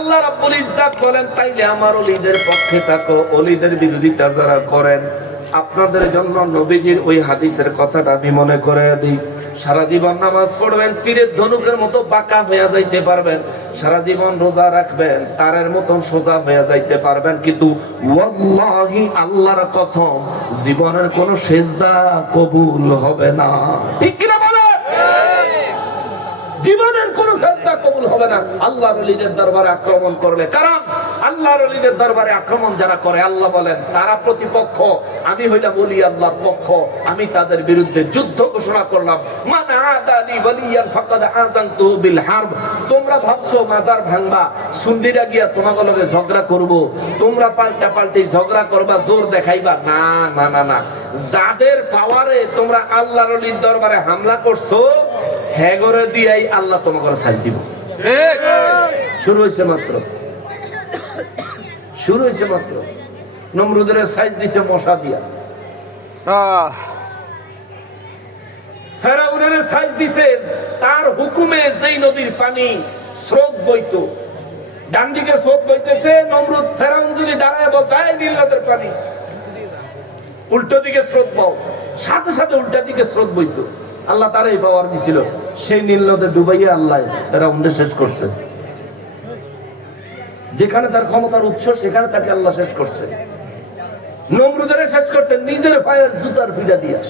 আল্লাহ রাব্বুল ইজ্জাত বলেন, তাইলে আমার ওলিদের পক্ষে থাকো, ওলিদের বিরোধিতা যারা করেন আপনাদের জন্য নবীজির ওই হাদিসের কথাটা আমি মনে করে দিই। সারা জীবন নামাজ পড়বেন, তীরের ধনুকের মতো বাঁকা হয়ে যাইতে পারবেন, সারা জীবন রোজা রাখবেন, তারের মতন সোজা হয়ে যাইতে পারবেন, কিন্তু ওয়াল্লাহি আল্লাহর কসম জীবনের কোনো সেজদা কবুল হবে না। ঠিক কিনা বলে? জীবনের কোন সেজদা কবুল হবে না আল্লাহর ওলিদের দরবারে আক্রমণ করলে। কারণ আল্লাহর ওলিদের দরবারে আক্রমণ যারা করে, আল্লাহ বলেন তারা প্রতিপক্ষ, আমি হইলাম ওলি আল্লাহর পক্ষ, আমি তাদের বিরুদ্ধে যুদ্ধ ঘোষণা করলাম। মান আদালি ওয়ালিয়ান ফাকাদ আযানতুহু বিল হারব। তোমরা ভাবছো মাজার ভাঙবা, সুন্নিরা গিয়া তোমাদের লগে ঝগড়া করব, তোমরা পাল্টা পাল্টি ঝগড়া করবা, জোর দেখাইবা, না না না না। যাদের পাওয়ারে তোমরা আল্লাহর ওলির দরবারে হামলা করছো, হেগরে দিয়াই আল্লাহ তোমাকে সাজ দিব। শুরু হয়েছে মাত্র, শুরু হয়েছে মাত্র। নমরুদের সাইজ দিছে মশা দিয়া, ফেরাউনের সাইজ দিছে তার হুকুমে যেই নদীর পানি স্রোত বইতো, ডান দিকে স্রোত বইতেছে, নমরুদ ফেরাউন যদি দাঁড়ায় বলতো এই নীল নদের পানি, উল্টো দিকে স্রোত পাও, সাথে সাথে উল্টা দিকে স্রোত বইতো। আল্লাহ তার এই পাওয়ার দিছিল, সেই নীল নদে ডুবাইয়া আল্লাহ ফেরাউনকে শেষ করছে। যেখানে তার ক্ষমতার উৎস সেখানে তাকে আল্লাহ শেষ করছে। নমরুদের শেষ করছে নিজের পায়ের জুতার ফিটা দিয়া।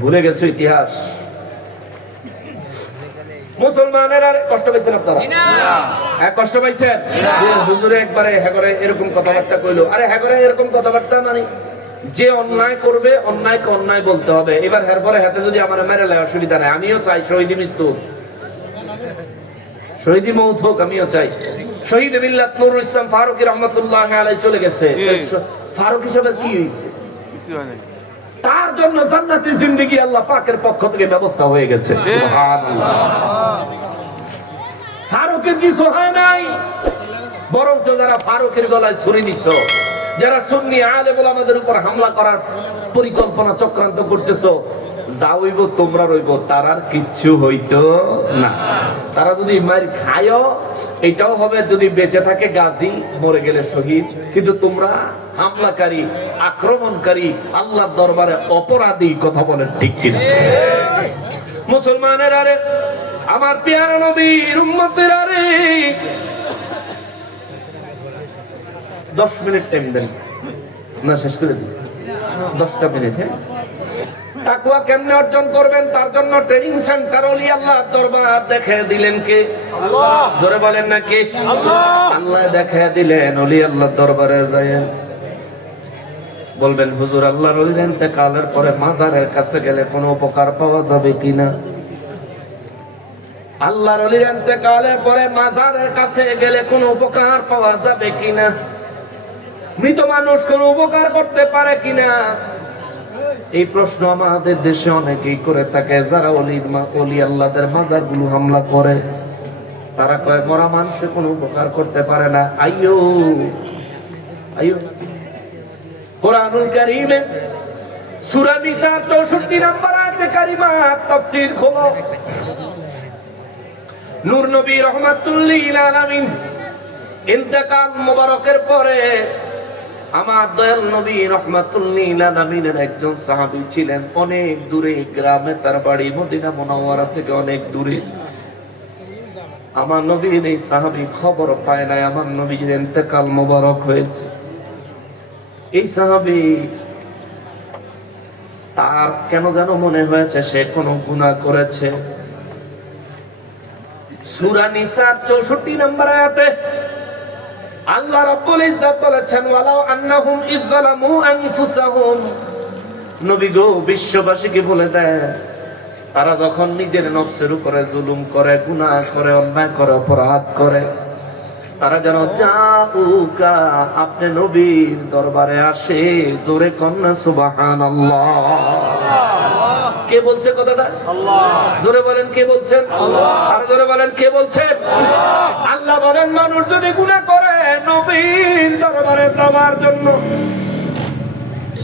ভুলে গেছে ইতিহাস। মুসলমানের আর কষ্ট পাইছেন আপনারা? কষ্ট পাইছেন? হুজুরে একবারে হ্যাঁ এরকম কথাবার্তা কইলো। আরে হ্যাঁ এরকম কথাবার্তা মানে যে অন্যায় করবে অন্যায়কে অন্যায় বলতে হবে। এবার হ্যার পরে হাতে যদি আমার মেরে লাই অসুবিধা নাই, আমিও চাই শহীদি মৃত্যু, শহীদি মৌত হোক, আমিও চাই। শহীদ মিল্লাত নুরুল ইসলাম ফারুকী রহমাতুল্লাহ আলাইহি চলে গেছে। ফারুক হিসেবে কি হয়েছে? তার জন্য জান্নাতি জিন্দেগি আল্লাহ পাকের পক্ষ থেকে ব্যবস্থা হয়ে গেছে। সুবহানাল্লাহ। ফারুকের কিছু হয় নাই, বরঞ্চ যারা ফারুকের গলায় ছুরি দিছ, যারা সুন্নি আলেম ওলামাদের উপর হামলা করার পরিকল্পনা চক্রান্ত করতেছো, যা হইব তোমরা রইব, তার আর কিচ্ছু হইতো না। তারা যদি মার খায়ও এটাও হবে, যদি বেঁচে থাকে গাজী, মরে গেলে শহীদ। কিন্তু তোমরা হামলাকারী, আক্রমণকারী, আল্লাহর দরবারে অপরাধী। কথা বলেন ঠিক কিনা? মুসলমানের আরে, আমার প্যারা নবীর উম্মতের আরে, 10 মিনিট টাইম দেন না, শেষ করে দিন 10টা মিনিট। তাকওয়া কেমনে অর্জন করবেন তার জন্য ট্রেনিং সেন্টার ওলি আল্লাহ দরবার দেখে দিলেন কে? আল্লাহ। জোরে বলেন না কে? আল্লাহ। আল্লাহ দেখে দিলেন। ওলি আল্লাহ দরবারে যায় বলবেন, হুজুর আল্লাহর ওলির ইন্তেকালের পরে মাজারের কাছে গেলে কোনো উপকার পাওয়া যাবে কিনা? আল্লাহর ওলির ইন্তেকালের পরে মাজারের কাছে গেলে কোনো উপকার পাওয়া যাবে কিনা? মৃত মানুষ কোনো উপকার করতে পারে কিনা? এই প্রশ্ন আমাদের দেশে অনেকেই করে থাকে। যারা ওলি আল্লাহদের মাজার গুলো হামলা করে, তারা কয় মরা মানুষের কোনো উপকার করতে পারে না। আইয়ো আইয়ো, কুরআনুল কারীমে সূরা নিসা 64 নম্বর আয়াতে কারিমা তাফসীর খোলো। নূর নবী রাহমাতুল লিল আলামিন ইন্তেকাল মুবারকের পরে আমার দয়াল নবী রাহমাতুল লিল আলামিনের একজন সাহাবী ছিলেন, অনেক দূরে গ্রামে তার বাড়ি, মদিনা মুনাওয়ারা থেকে অনেক দূরে। আমার নবীর এই সাহাবী খবর পায় না আমার নবীর ইন্তেকাল মুবারক হয়েছে। এই সাহাবী তার কেন যেন মনে হয়েছে সে কোনো গুনাহ করেছে। সূরা নিসা 64 নম্বর আয়াতে আল্লাহ রাব্বুল ইজ্জত বলেছেন, ওয়ালাউ আন্নাহুম ইযলামু আনফুসাহুম। নবী গো, বিশ্ববাসীকে বলে দেয়, তারা যখন নিজের নফসের উপরে জুলুম করে, গুনাহ করে, অন্যায় করে, অপরাধ করে, তারা যেন জাউকা আপনি নবীর দরবারে আসে। জোরে কন্না সুবহানাল্লাহ। কে বলছে কথাটা? আল্লাহ। জোরে বলেন কে বলছেন? আল্লাহ। আর জোরে বলেন কে বলছেন? আল্লাহ। আল্লাহ বলেন, মানুষ যদি গুনাহ করে নবীর দরবারে যাওয়ার জন্য।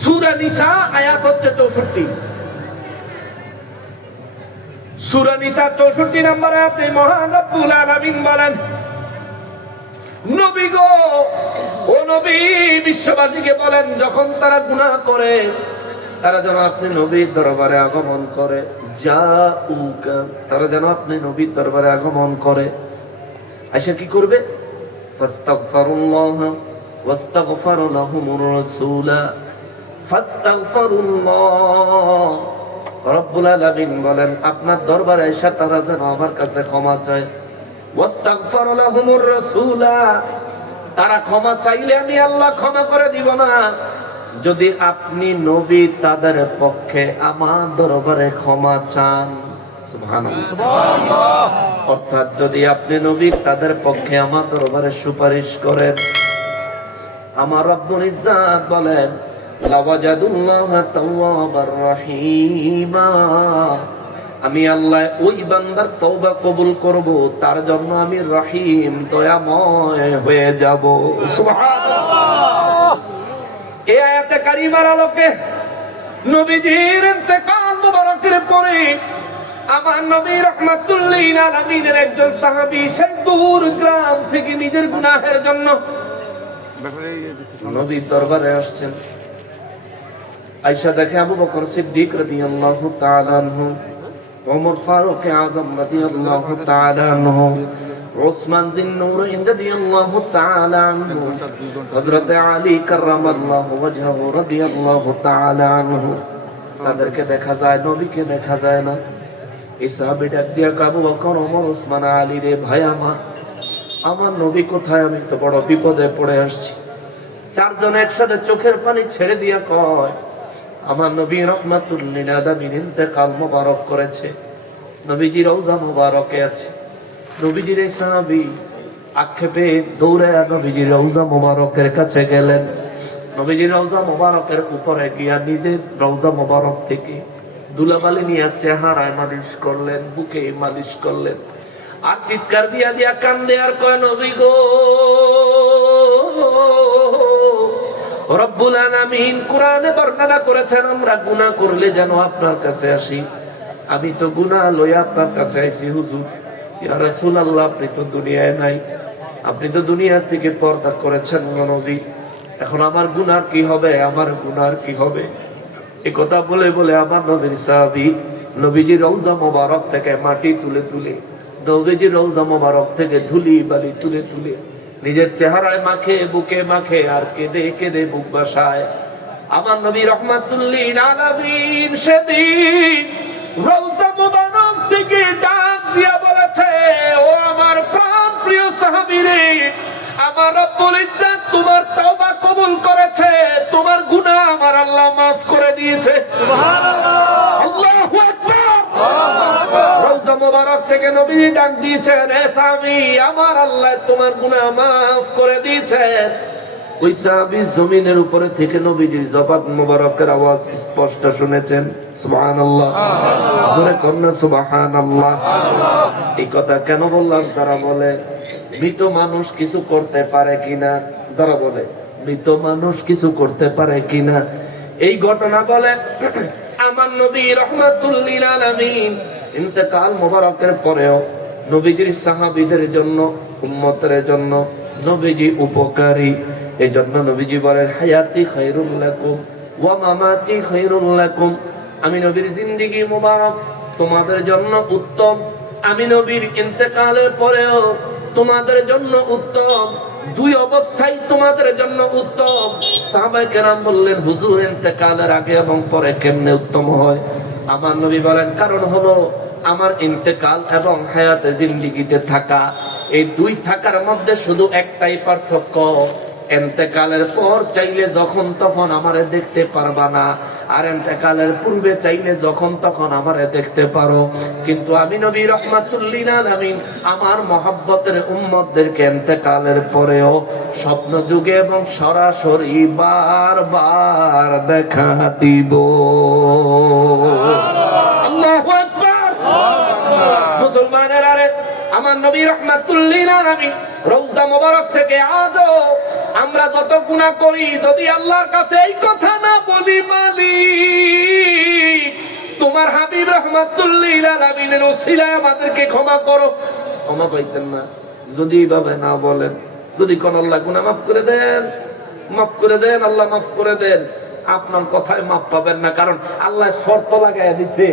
সূরা নিসা আয়াত হচ্ছে 64। সূরা নিসা 64 নম্বর আয়াতে মহান রব্বুল আলামিন বলেন, নবী গো, ও নবী, বিশ্ববাসীকে বলেন যখন তারা গুনাহ করে তারা যেন আপনি নবীর দরবারে আগমন করে, জাউকা, তারা যেন আপনি নবীর দরবারে আগমন করে। আয়সা কি করবে? ফাস্তাগফিরুল্লাহ ওয়াস্তাগফার লাহুমুর রাসূলা ফাস্তাগফিরুল্লাহ। রব্বুল আলামিন বলেন আপনার দরবারে এসে তারা যেন আমার কাছে ক্ষমা চায়। ওয়াস্তাগফার লাহুমুর রাসূলা, তারা ক্ষমা চাইলে আমি আল্লাহ ক্ষমা করে দিব না যদি আপনি নবী তাদের পক্ষে আমার দরবারে ক্ষমা চান। সুবহানাল্লাহ। অর্থাৎ যদি আপনি নবী তাদের পক্ষে আমার দরবারে সুপারিশ করেন, আমার রব্বুল ইজ্জাত বলেন লাওয়াজাদুল্লাহ তাওয়াবার রহিমা, আমি আল্লাহ ওই বান্দার তওবা কবুল করব, তার জন্য আমি রহিম, দয়াময় হয়ে যাব। সুবহানাল্লাহ। এই আয়াতে কারিমার আলোকে নবীজির ইন্তেকাল মুবারকের পরে আমার নবী রাহমাতুল লিল আলামিনের একজন সাহাবী সেই দূর গ্রাম থেকে নিজের গুনাহের জন্য নবীর দরবারে আসছেন। আয়েশা দেখে আবু বকর সিদ্দিক রাদিয়াল্লাহু তাআলা আনহু, ওমর ফারুক আযম রাদিয়াল্লাহু তাআলা আনহু, উসমান যিন্নুরাইন রাদিয়াল্লাহু তাআলা আনহু, হযরত আলী কাররামাল্লাহু ওয়াজহাহু রাদিয়াল্লাহু তাআলা আনহু, তাদেরকে দেখা যায়, নবীকে দেখা যায় না। এই সাহাবী ডাক দিয়া আবু বকর, ওমর, উসমান, আলী রে, ভাই আমার নবী কোথায়? আমি তো বড় বিপদে পড়ে আসছি। চারজন একসাথে চোখের পানি ছেড়ে দিয়া কয় আমার নবী রাহমাতুল লিল আলামিন ইন্তেকাল মুবারক করেছে, নবীজি রওজা মুবারকে আছে। নবীজির এই সাহাবী আক্ষেপে দৌড়ে নবীজির রওজা মুবারকের কাছে গেলেন। নবীজির রওজা মুবারকের উপরে গিয়া নিজে রওজা মুবারক থেকে দুলাবালি নিয়ে চেহারায় মালিশ করলেন, বুকে মালিশ করলেন, আর চিৎকার দিয়া দিয়া কান্দে আর কয় নবী গো, রব্বুল আলামিন কোরআনে বর্ণনা করেছেন আমরা গুনাহ করলে যেন আপনার কাছে আসি। আমি তো গুনাহ লইয়া আপনার কাছে আইছি হুজুর। ইয়া রাসূলুল্লাহ, আপনি তো দুনিয়ায় নাই, আপনি তো দুনিয়া থেকে পর্দা করেছেন নবী, এখন আমার গুনার কি হবে? আমার গুনার কি হবে? এই কথা বলে বলে আমার নবীর সাহাবী নবীজির রওজা মোবারক থেকে মাটি তুলে তুলে, নবীজির রওজা মোবারক থেকে ধুলি বালি তুলে তুলে নিজের চেহারায় মাখে, বুকে মাখে, আর কেঁদে কেঁদে বুক বাসায়। আমার নবী রাহমাতুল লিল আলামিন সেদিন রওজা মোবারক থেকে ডাক দিয়া বলেছে, ও আমার প্রাণ প্রিয় সাহাবী রে, আমার রব্বুল ইজ্জত তোমার তওবা কবুল করেছে, তোমার গুনাহ আমার আল্লাহ মাফ করে দিয়েছে। সুবহানাল্লাহ, আল্লাহু আকবার। রওজা মোবারক থেকে নবী ডাক দিয়েছেন, হে সাহাবী, আমার আল্লাহ তোমার গুনাহ মাফ করে দিয়েছেন। ওই সাহাবী জমিনের উপরে থেকে নবীজির জবান মোবারকের আওয়াজ স্পষ্ট শুনেছেন। সুবহানাল্লাহ, জোরে কন্যা সুবহানাল্লাহ। এই কথা কেন বললাম? তারা বলে মৃত মানুষ কিছু করতে পারে কিনা, যারা বলে মৃত মানুষ কিছু করতে পারে কিনা, এই ঘটনা বলে আমার নবী রাহমাতুল লিল আলামিন ইন্তেকাল মোবারকের পরেও নবীজির সাহাবীদের জন্য, উম্মতের জন্য নবীজি উপকারী। এই জন্য নবীজি বলেন হায়াতি খায়রুল লাকুম ওয়া মামাতি খায়রুল লাকুম, আমি নবীর জিন্দেগি মোবারক তোমাদের জন্য উত্তম, আমি নবীর ইন্তেকালের পরেও তোমাদের জন্য উত্তম, দুই অবস্থায় তোমাদের জন্য উত্তম। সাহাবায়ে কেরাম বললেন হুজুর ইন্তেকালের আগে এবং পরে কেমনে উত্তম হয়? আমার নবী বলেন কারণ হলো আমার ইন্তেকাল এবং হায়াতে জিন্দেগিতে থাকা, এই দুই থাকার মধ্যে শুধু একটাই পার্থক্য, ইন্তেকালের পর চাইলে যখন তখন আমারে দেখতে পারবা না, আর ইন্তেকালের পূর্বে চাইলে যখন তখন আমারে দেখতে পারো। কিন্তু আমি নবী রাহমাতুল লিল আলামিন আমার মহব্বতের উম্মতদেরকে ইন্তেকালের পরেও স্বপ্ন যুগে এবং সরাসরি বারবার দেখা দিব। আল্লাহু আকবার। মুসলমানের আরে আমার নবী রাহমাতুল লিল আলামিন রওজা মোবারক থেকে আজও আমরা যত গুনাহ করি, যদি আল্লাহর কাছে এই কথা না বলি মালিক তোমার হাবিব রাহমাতুল লিল আলামিনের ওসিলায় আমাদেরকে ক্ষমা করো, ক্ষমা পাইতেন না। যদি এইভাবে না বলেন, যদি কোন আল্লাহ গুনাহ মাফ করে দেন, মাফ করে দেন, আল্লাহ মাফ করে দেন, আপনার কথায় মাফ পাবেন না। কারণ আল্লাহ শর্ত লাগাইয়া দিছে,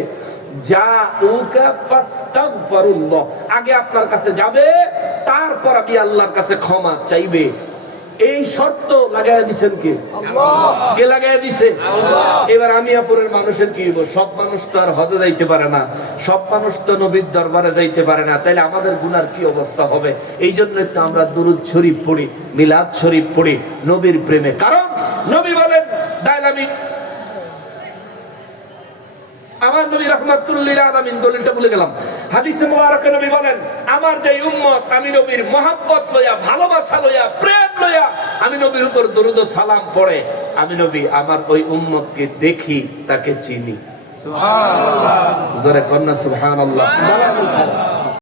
আগে আপনার কাছে যাবে, তারপর আপনি আল্লাহর কাছে ক্ষমা চাইবে। এই শর্ত লাগাইয়া দিছেন কে? কে লাগাইয়া দিছে? এবার আমি আপুরের মানুষের কি হইব? সব মানুষ তো আর হজে যাইতে পারে না, সব মানুষ তো নবীর দরবারে যাইতে পারে না, তাইলে আমাদের গুনার কি অবস্থা হবে? এই জন্য তো আমরা দুরূদ শরীফ পড়ি, মিলাদ শরীফ পড়ি নবীর প্রেমে। কারণ নবী বলেন, দাইলামি আমার নবী রাহমাতুল লিল আলামিন, দলিলটা ভুলে গেলাম, হাদিসে মুবারকে নবী বলেন, আমার যে উম্মত আমি নবীর মহব্বত লইয়া, ভালোবাসা লইয়া, প্রেম লইয়া আমি নবীর উপর দরুদ ও সালাম পড়ে, আমি নবী আমার ওই উম্মতকে দেখি, তাকে চিনি। সুবহানাল্লাহ, জোরে কন্না সুবহানাল্লাহ।